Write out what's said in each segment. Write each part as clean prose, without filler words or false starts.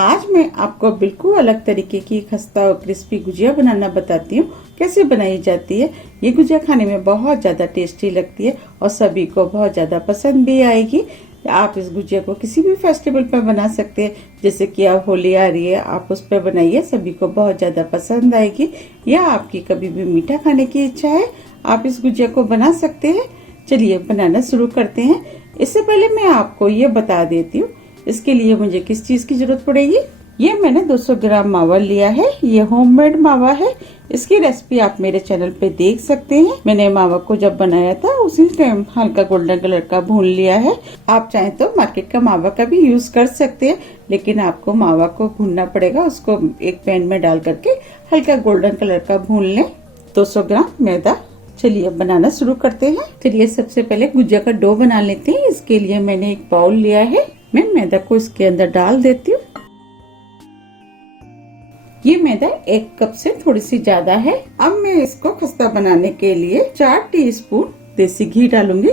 आज मैं आपको बिल्कुल अलग तरीके की खस्ता और क्रिस्पी गुजिया बनाना बताती हूँ। कैसे बनाई जाती है। ये गुजिया खाने में बहुत ज्यादा टेस्टी लगती है और सभी को बहुत ज्यादा पसंद भी आएगी। आप इस गुजिया को किसी भी फेस्टिवल पर बना सकते हैं, जैसे कि अब होली आ रही है, आप उस पर बनाइए, सभी को बहुत ज्यादा पसंद आएगी। या आपकी कभी भी मीठा खाने की इच्छा है, आप इस गुजिया को बना सकते हैं। चलिए बनाना शुरू करते हैं। इससे पहले मैं आपको ये बता देती हूँ इसके लिए मुझे किस चीज की जरूरत पड़ेगी। ये मैंने 200 ग्राम मावा लिया है। ये होममेड मावा है। इसकी रेसिपी आप मेरे चैनल पे देख सकते हैं। मैंने मावा को जब बनाया था उसी टाइम हल्का गोल्डन कलर का भून लिया है। आप चाहें तो मार्केट का मावा का भी यूज कर सकते हैं, लेकिन आपको मावा को भूनना पड़ेगा। उसको एक पैन में डाल करके हल्का गोल्डन कलर का भून लें। 200 ग्राम मैदा। चलिए बनाना शुरू करते हैं। चलिए सबसे पहले गुजिया का डो बना लेते हैं। इसके लिए मैंने एक बाउल लिया है। मैं मैदा को इसके अंदर डाल देती हूँ। ये मैदा 1 कप से थोड़ी सी ज्यादा है। अब मैं इसको खस्ता बनाने के लिए 4 टीस्पून देसी घी डालूंगी।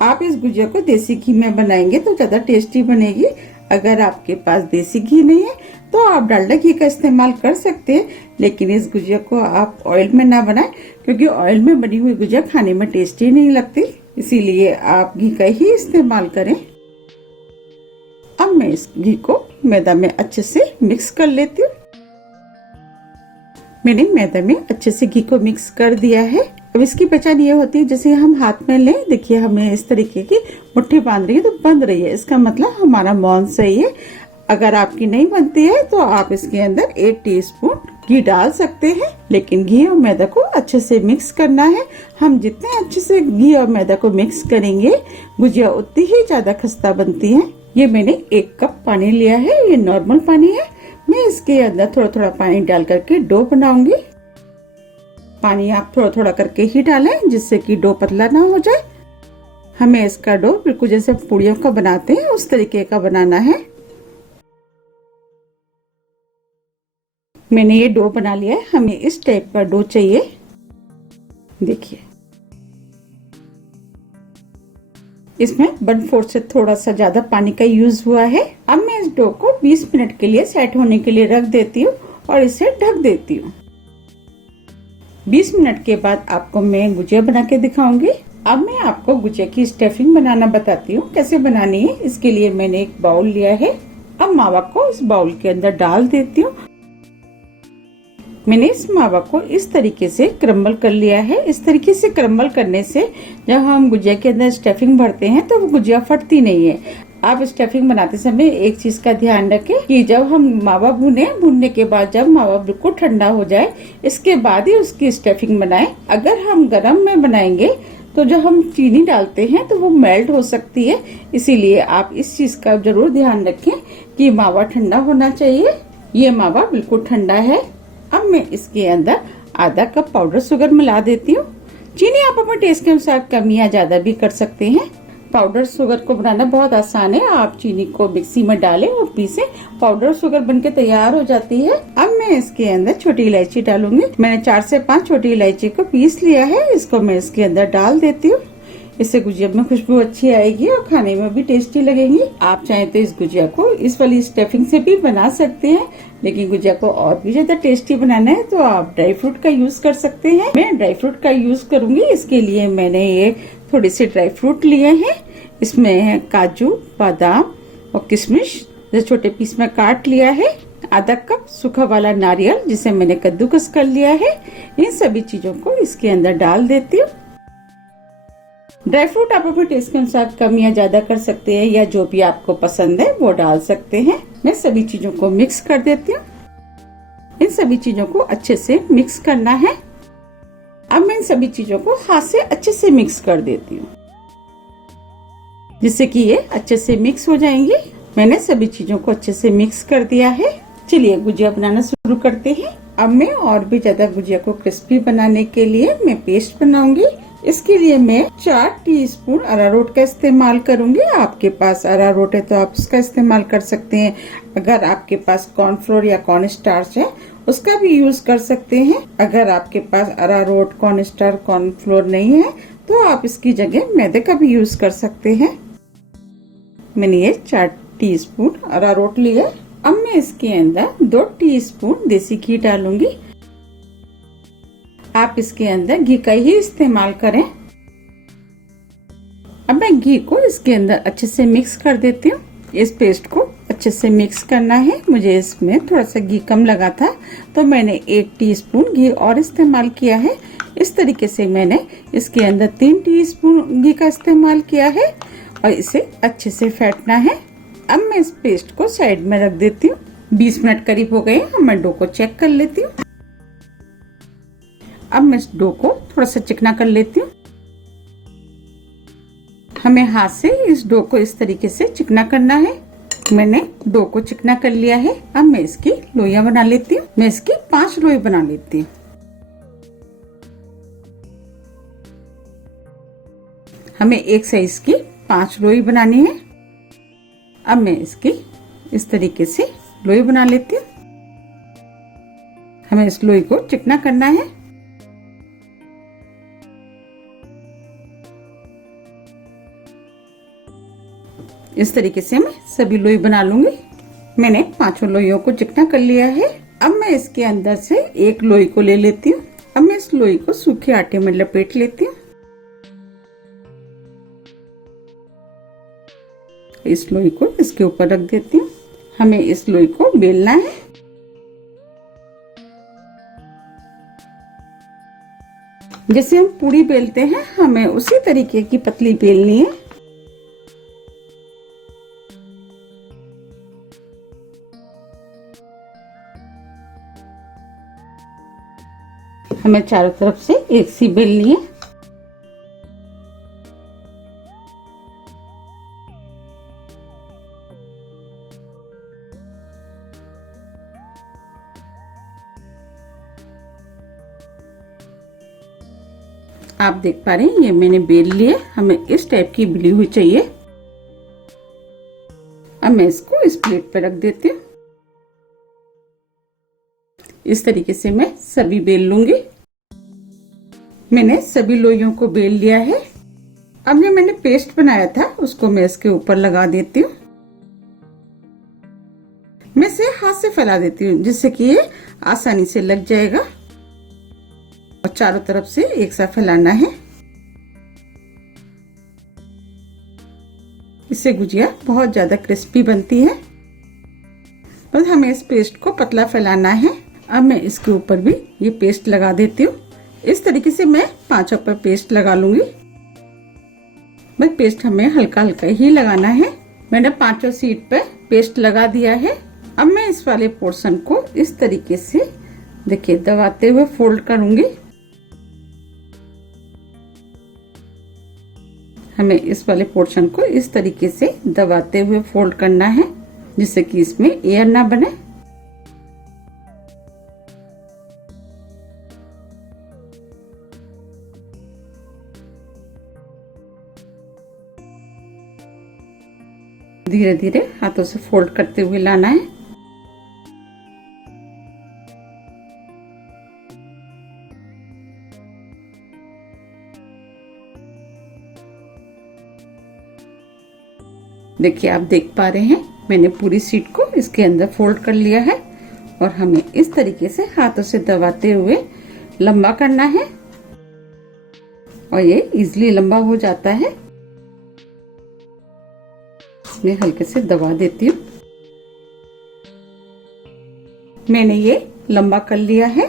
आप इस गुजिया को देसी घी में बनाएंगे तो ज्यादा टेस्टी बनेगी। अगर आपके पास देसी घी नहीं है तो आप डालडा घी का इस्तेमाल कर सकते हैं, लेकिन इस गुजिया को आप ऑयल में ना बनाएं, क्योंकि ऑयल में बनी हुई गुजिया खाने में टेस्टी नहीं लगती। इसीलिए आप घी का ही इस्तेमाल करें। अब मैं इस घी को मैदा में अच्छे से मिक्स कर लेती हूँ। मैंने मैदा में अच्छे से घी को मिक्स कर दिया है। अब इसकी पहचान ये होती है, जैसे हम हाथ में लें, देखिए हमें इस तरीके की मुट्ठी बांध रही है तो बंध रही है, इसका मतलब हमारा मौन सही है। अगर आपकी नहीं बनती है तो आप इसके अंदर 1 टीस्पून घी डाल सकते हैं, लेकिन घी और मैदा को अच्छे से मिक्स करना है। हम जितने अच्छे से घी और मैदा को मिक्स करेंगे, गुजिया उतनी ही ज्यादा खस्ता बनती है। ये मैंने 1 कप पानी लिया है। ये नॉर्मल पानी है। मैं इसके अंदर थोड़ा थोड़ा पानी डाल करके डो बनाऊंगी। पानी आप थोड़ा थोड़ा करके ही डालें, जिससे कि डो पतला ना हो जाए। हमें इसका डो बिल्कुल जैसे पूड़ियों का बनाते हैं उस तरीके का बनाना है। मैंने ये डो बना लिया है। हमें इस टाइप का डो चाहिए। देखिए इसमें 1/4 से थोड़ा सा ज्यादा पानी का यूज हुआ है। अब मैं इस डो को 20 मिनट के लिए सेट होने के लिए रख देती हूँ और इसे ढक देती हूँ। 20 मिनट के बाद आपको मैं गुजिया बना के दिखाऊंगी। अब मैं आपको गुजिया की स्टफिंग बनाना बताती हूँ कैसे बनानी है। इसके लिए मैंने एक बाउल लिया है। अब मावा को इस बाउल के अंदर डाल देती हूँ। मैंने इस मावा को इस तरीके से क्रम्बल कर लिया है। इस तरीके से क्रम्बल करने से जब हम गुजिया के अंदर स्टफिंग भरते हैं तो वो गुजिया फटती नहीं है। आप स्टफिंग बनाते समय एक चीज का ध्यान रखें कि जब हम मावा भूनने के बाद जब मावा बिल्कुल ठंडा हो जाए, इसके बाद ही उसकी स्टफिंग बनाएं। अगर हम गरम में बनाएंगे तो जब हम चीनी डालते हैं तो वो मेल्ट हो सकती है। इसीलिए आप इस चीज का जरूर ध्यान रखें कि मावा ठंडा होना चाहिए। ये मावा बिल्कुल ठंडा है। अब मैं इसके अंदर आधा कप पाउडर शुगर मिला देती हूँ। चीनी आप अपने टेस्ट के अनुसार कम या ज्यादा भी कर सकते हैं। पाउडर शुगर को बनाना बहुत आसान है। आप चीनी को मिक्सी में डालें और पीसें, पाउडर शुगर बनके तैयार हो जाती है। अब मैं इसके अंदर छोटी इलायची डालूंगी। मैंने 4 से 5 छोटी इलायची को पीस लिया है। इसको मैं इसके अंदर डाल देती हूँ। इससे गुजिया में खुशबू अच्छी आएगी और खाने में भी टेस्टी लगेगी। आप चाहें तो इस गुजिया को इस वाली स्टफिंग से भी बना सकते हैं, लेकिन गुजिया को और भी ज्यादा टेस्टी बनाना है तो आप ड्राई फ्रूट का यूज कर सकते हैं। मैं ड्राई फ्रूट का यूज करूंगी। इसके लिए मैंने ये थोड़े से ड्राई फ्रूट लिए हैं। इसमें है काजू, बादाम और किशमिश, जो छोटे पीस में काट लिया है। आधा कप सूखा वाला नारियल, जिसे मैंने कद्दूकस कर लिया है। इन सभी चीजों को इसके अंदर डाल देती हूँ। ड्राई फ्रूट आप अपने टेस्ट के अनुसार कम या ज्यादा कर सकते हैं, या जो भी आपको पसंद है वो डाल सकते हैं। मैं सभी चीजों को मिक्स कर देती हूँ। इन सभी चीजों को अच्छे से मिक्स करना है। अब मैं इन सभी चीजों को हाथ से अच्छे से मिक्स कर देती हूँ, जिससे कि ये अच्छे से मिक्स हो जाएंगे। मैंने सभी चीजों को अच्छे से मिक्स कर दिया है। चलिए गुजिया बनाना शुरू करते हैं। अब मैं और भी ज्यादा गुजिया को क्रिस्पी बनाने के लिए मैं पेस्ट बनाऊंगी। इसके लिए मैं 4 टीस्पून अरारोट का इस्तेमाल करूंगी। आपके पास अरारोट है तो आप उसका इस्तेमाल कर सकते हैं। अगर आपके पास कॉर्नफ्लोर या कॉर्न स्टार्च है उसका भी यूज कर सकते हैं। अगर आपके पास अरारोट, कॉर्न स्टार्च, कॉर्नफ्लोर नहीं है तो आप इसकी जगह मैदे का भी यूज कर सकते हैं। मैंने ये 4 टीस्पून अरारोट ली है। अब मैं इसके अंदर 2 टीस्पून देसी घी डालूंगी। आप इसके अंदर घी का ही इस्तेमाल करें। अब मैं घी को इसके अंदर अच्छे से मिक्स कर देती हूँ। इस पेस्ट को अच्छे से मिक्स करना है। मुझे इसमें थोड़ा सा घी कम लगा था तो मैंने 1 टीस्पून घी और इस्तेमाल किया है। इस तरीके से मैंने इसके अंदर 3 टीस्पून घी का इस्तेमाल किया है और इसे अच्छे से फेंटना है। अब मैं इस पेस्ट को साइड में रख देती हूँ। 20 मिनट करीब हो गए। अब मैं डो को चेक कर लेती हूँ। अब मैं इस डो को थोड़ा सा चिकना कर लेती हूँ। हमें हाथ से इस डो को इस तरीके से चिकना करना है। मैंने डो को चिकना कर लिया है। अब मैं इसकी लोइयां बना लेती हूँ। मैं इसकी 5 लोई बना लेती हूँ। हमें एक साइज की 5 लोई बनानी है। अब मैं इसकी इस तरीके से लोई बना लेती हूँ। हमें इस लोई को चिकना करना है। इस तरीके से मैं सभी लोई बना लूंगी। मैंने 5 लोइयों को चिकना कर लिया है। अब मैं इसके अंदर से एक लोई को ले लेती हूँ। अब मैं इस लोई को सूखे आटे में लपेट लेती हूँ। इस लोई को इसके ऊपर रख देती हूँ। हमें इस लोई को बेलना है। जैसे हम पूरी बेलते हैं हमें उसी तरीके की पतली बेलनी है। हमें चारों तरफ से एक सी बेलनी है। आप देख पा रहे हैं ये मैंने बेल लिए। हमें इस टाइप की बेली हुई चाहिए। अब मैं इसको इस प्लेट पर रख देती हूँ। इस तरीके से मैं सभी बेल लूंगी। मैंने सभी लोइयों को बेल लिया है। अब जो मैंने पेस्ट बनाया था उसको मैं इसके ऊपर लगा देती हूँ। मैं इसे हाथ से फैला देती हूँ जिससे कि ये आसानी से लग जाएगा और चारों तरफ से एक साथ फैलाना है। इससे गुजिया बहुत ज्यादा क्रिस्पी बनती है। बस हमें इस पेस्ट को पतला फैलाना है। अब मैं इसके ऊपर भी ये पेस्ट लगा देती हूँ। इस तरीके से मैं 5 पर पेस्ट लगा लूंगी। बस पेस्ट हमें हल्का हल्का ही लगाना है। मैंने 5 सीट पर पेस्ट लगा दिया है। अब मैं इस वाले पोर्शन को इस तरीके से देखिए दबाते हुए फोल्ड करूंगी। हमें इस वाले पोर्शन को इस तरीके से दबाते हुए फोल्ड करना है जिससे कि इसमें एयर ना बने। धीरे धीरे हाथों से फोल्ड करते हुए लाना है। देखिए आप देख पा रहे हैं मैंने पूरी शीट को इसके अंदर फोल्ड कर लिया है और हमें इस तरीके से हाथों से दबाते हुए लंबा करना है और ये इजीली लंबा हो जाता है। मैं हल्के से दबा देती हूँ। मैंने ये लंबा कर लिया है।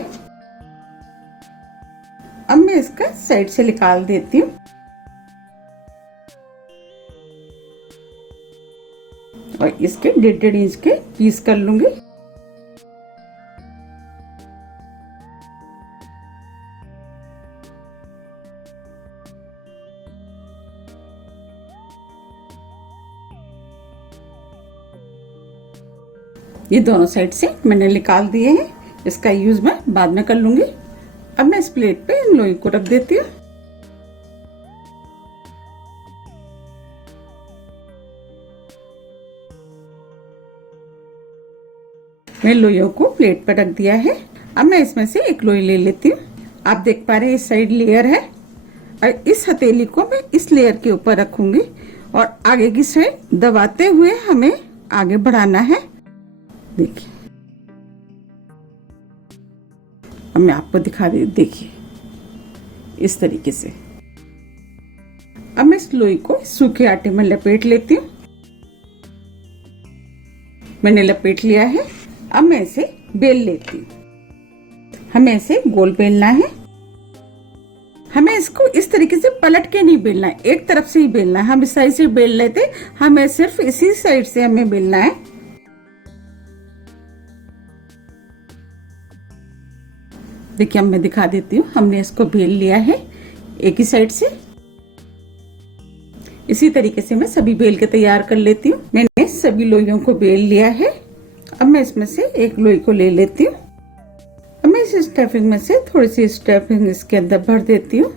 अब मैं इसका साइड से निकाल देती हूँ और इसके 1.5 इंच के पीस कर लूंगी। ये दोनों साइड से मैंने निकाल दिए हैं। इसका यूज मैं बाद में कर लूंगी। अब मैं इस प्लेट पे इन लोई को रख देती हूँ। मैं लोइयों को प्लेट पर रख दिया है। अब मैं इसमें से एक लोई ले लेती हूँ। आप देख पा रहे हैं इस साइड लेयर है और इस हथेली को मैं इस लेयर के ऊपर रखूंगी और आगे की साइड दबाते हुए हमें आगे बढ़ाना है। देखिए अब मैं आपको दिखा रही हूँ, देखिए इस तरीके से। अब मैं इस लोई को सूखे आटे में लपेट लेती हूँ। मैंने लपेट लिया है। अब मैं इसे बेल लेती हूँ। हमें इसे गोल बेलना है। हमें इसको इस तरीके से पलट के नहीं बेलना है, एक तरफ से ही बेलना है। हम इस साइड से बेल लेते, हमें सिर्फ इसी साइड से हमें बेलना है। देखिए अब मैं दिखा देती हूँ। हमने इसको बेल लिया है एक ही साइड से। इसी तरीके से मैं सभी बेल के तैयार कर लेती हूँ। मैंने सभी लोइयों को बेल लिया है। अब मैं इसमें से एक लोई को ले लेती हूँ। अब मैं इस स्टफिंग में से थोड़ी सी स्टफिंग इसके अंदर भर देती हूँ।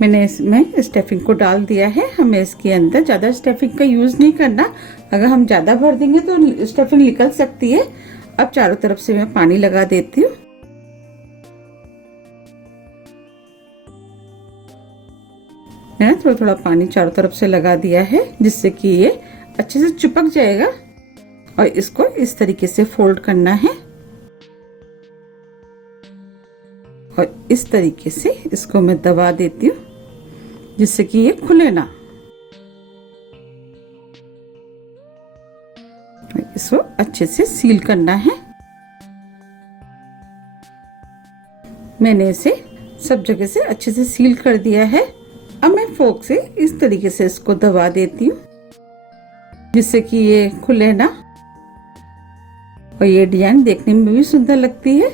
मैंने इसमें स्टफिंग को डाल दिया है। हमें इसके अंदर ज्यादा स्टफिंग का यूज नहीं करना। अगर हम ज्यादा भर देंगे तो स्टफिंग निकल सकती है। अब चारों तरफ से मैं पानी लगा देती हूँ। मैंने थोड़ा थोड़ा पानी चारों तरफ से लगा दिया है, जिससे कि ये अच्छे से चिपक जाएगा। और इसको इस तरीके से फोल्ड करना है और इस तरीके से इसको मैं दबा देती हूँ, जिससे कि ये खुले ना। इसको अच्छे से सील करना है। मैंने इसे सब जगह से अच्छे से सील कर दिया है। अब मैं फोक से इस तरीके से इसको दबा देती हूँ, जिससे कि ये खुले ना और ये डिजाइन देखने में भी सुंदर लगती है।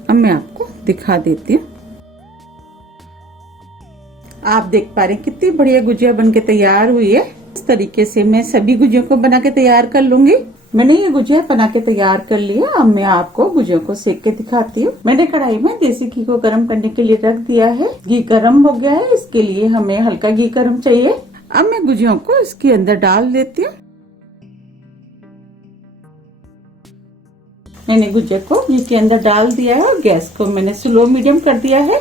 अब मैं आपको दिखा देती हूँ। आप देख पा रहे हैं कितनी बढ़िया गुजिया बनके तैयार हुई है। इस तरीके से मैं सभी गुजियों को बना के तैयार कर लूंगी। मैंने ये गुजिया बना के तैयार कर लिया। अब मैं आपको गुजियों को सेक के दिखाती हूँ। मैंने कढ़ाई में देसी घी को गर्म करने के लिए रख दिया है। घी गर्म हो गया है, इसके लिए हमें हल्का घी गर्म चाहिए। अब मैं गुजियों को इसके अंदर डाल देती हूँ। मैंने गुजिया को घी के अंदर डाल दिया है और गैस को मैंने स्लो मीडियम कर दिया है।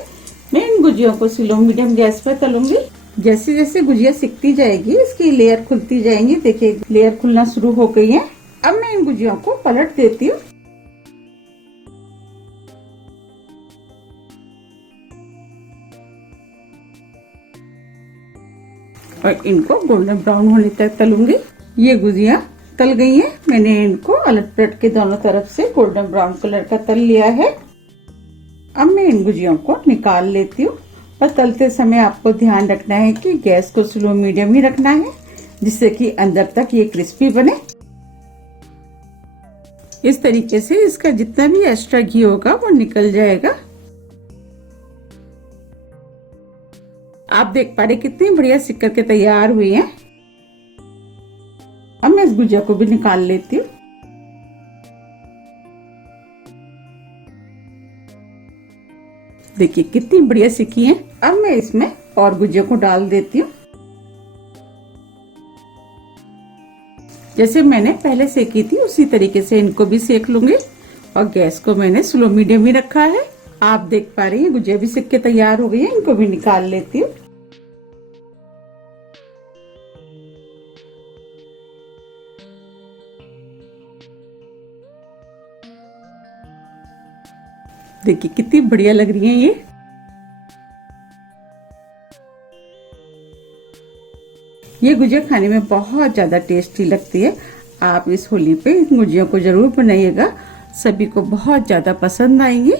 मैं इन गुजियों को स्लो मीडियम गैस पे तलूंगी। जैसे जैसे गुजिया सिकती जाएगी, इसकी लेयर खुलती जाएंगी। देखिए लेयर खुलना शुरू हो गई है। अब मैं इन गुजियों को पलट देती हूँ। और इनको गोल्डन ब्राउन होने तक तलूंगी। ये गुजिया तल गई हैं। मैंने इनको अलट पलट के दोनों तरफ से गोल्डन ब्राउन कलर का तल लिया है। अब मैं इन गुजियों को निकाल लेती हूँ। और तलते समय आपको ध्यान रखना है कि गैस को स्लो मीडियम ही रखना है, जिससे कि अंदर तक ये क्रिस्पी बने। इस तरीके से इसका जितना भी एक्स्ट्रा घी होगा वो निकल जाएगा। आप देख पा रहे कितनी बढ़िया सिक करके तैयार हुई है। अब मैं इस गुजिया को भी निकाल लेती हूँ। देखिए कितनी बढ़िया सिकी है। अब मैं इसमें और गुजिया को डाल देती हूँ। जैसे मैंने पहले सेकी थी उसी तरीके से इनको भी सेक लूंगी। और गैस को मैंने स्लो मीडियम ही रखा है। आप देख पा रही हैं गुजिया भी सिक के तैयार हो गई है। इनको भी निकाल लेती हूँ। देखिए कितनी बढ़िया लग रही है ये गुजिया खाने में बहुत ज्यादा टेस्टी लगती है। आप इस होली पे इन गुजियों को जरूर बनाइएगा, सभी को बहुत ज्यादा पसंद आएंगी।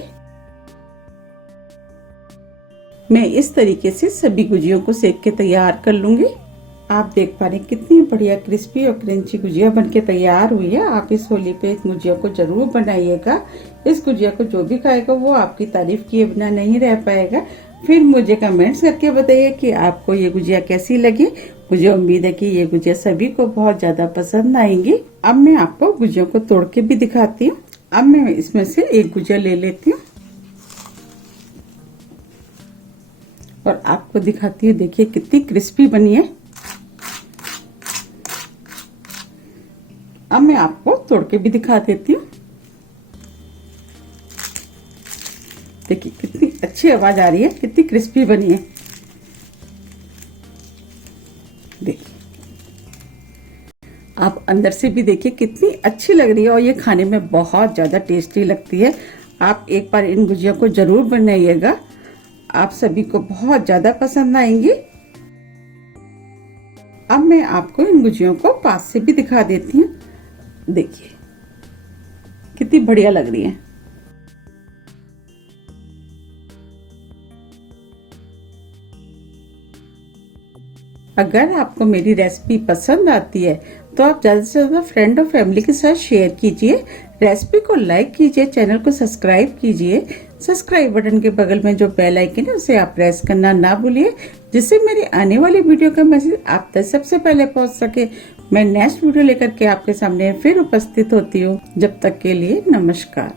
मैं इस तरीके से सभी गुजियों को सेक के तैयार कर लूंगी। आप देख पा रहे हैं कितनी बढ़िया क्रिस्पी और क्रंची गुजिया बनके तैयार हुई है। आप इस होली पे इस गुजिया को जरूर बनाइएगा। इस गुजिया को जो भी खाएगा वो आपकी तारीफ किए बिना नहीं रह पाएगा। फिर मुझे कमेंट्स करके बताइए कि आपको ये गुजिया कैसी लगी। मुझे उम्मीद है कि ये गुजिया सभी को बहुत ज्यादा पसंद आएंगी। अब मैं आपको गुजिया को तोड़ के भी दिखाती हूँ। अब मैं इसमें से एक गुजिया ले लेती हूँ और आपको दिखाती हूँ। देखिए कितनी क्रिस्पी बनी है। अब मैं आपको तोड़ के भी दिखा देती हूँ। देखिए कितनी अच्छी आवाज आ रही है, कितनी क्रिस्पी बनी है। देखिए आप अंदर से भी देखिए कितनी अच्छी लग रही है और ये खाने में बहुत ज्यादा टेस्टी लगती है। आप एक बार इन गुजिया को जरूर बनाइएगा, आप सभी को बहुत ज्यादा पसंद आएंगी। अब मैं आपको इन गुजियों को पास से भी दिखा देती हूँ। देखिए कितनी बढ़िया लग रही है। अगर आपको मेरी रेसिपी पसंद आती है तो आप ज्यादा से ज्यादा फ्रेंड और फैमिली के साथ शेयर कीजिए, रेसिपी को लाइक कीजिए, चैनल को सब्सक्राइब कीजिए। सब्सक्राइब बटन के बगल में जो बेल आइकन है उसे आप प्रेस करना ना भूलिए, जिससे मेरी आने वाली वीडियो का मैसेज आप तक सबसे पहले पहुंच सके। मैं नेक्स्ट वीडियो लेकर के आपके सामने फिर उपस्थित होती हूँ। जब तक के लिए नमस्कार।